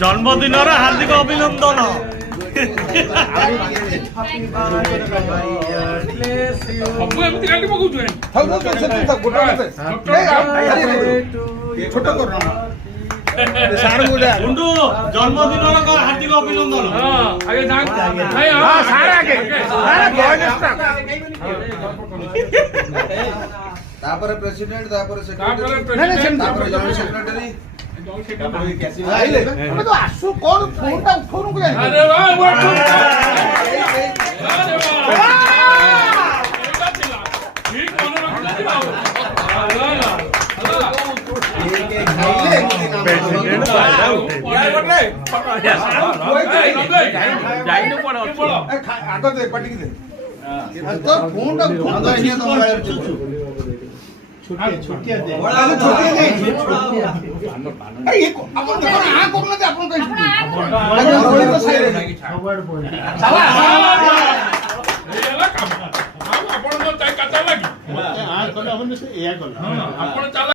জন্মদিনের হার্দিক অভিনন্দন। জন্মদিনের হার্দিক অভিনন্দন। তারপরে প্রেসিডেন্ট, তারপরে সেক্রেটারি, তারপরে জয়েন্ট সেক্রেটারি। আসো কোন ফোনটা উঠানো করে আরে ভাই ঠিক মনে রাখতে হবে। ଆପଣ